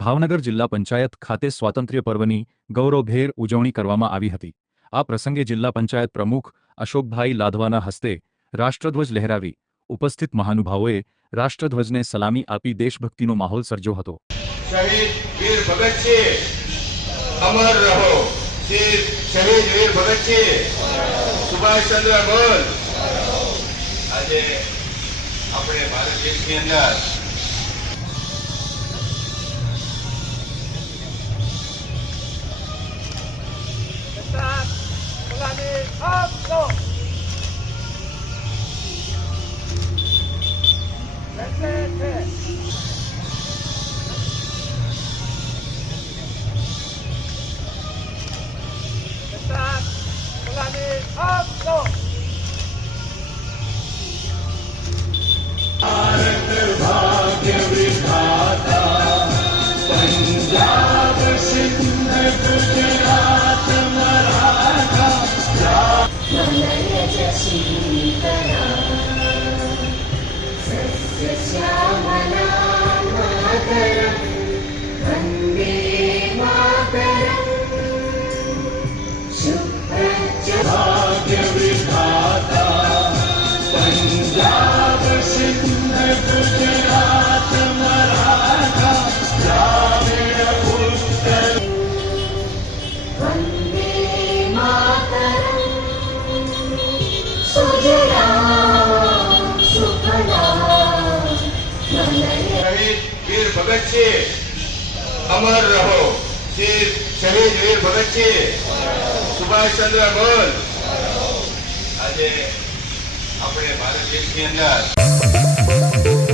ભાવનગર જિલ્લા પંચાયત ખાતે સ્વાતંત્ર્ય પર્વની ગૌરવભેર ઉજવણી કરવામાં આવી હતી। આ પ્રસંગે જિલ્લા પંચાયત પ્રમુખ અશોકભાઈ લાધવાના હસ્તે રાષ્ટ્રધ્વજ લહેરાવી ઉપસ્થિત મહાનુભાવોએ રાષ્ટ્રધ્વજને સલામી આપી દેશભક્તિનો માહોલ સર્જ્યો હતો। શહીદ વીર ભગતસિંહ અમર રહો। શહીદ વીર ભગતસિંહ સુભાષચંદ્ર બોઝ। આજે આપણે ભારત દેશની અંદર વીર ભગતસિંહ અમર રહો। શહીદ વીર ભગતસિંહ સુભાષચંદ્ર બોઝ। આજે આપણે ભારત દેશની અંદર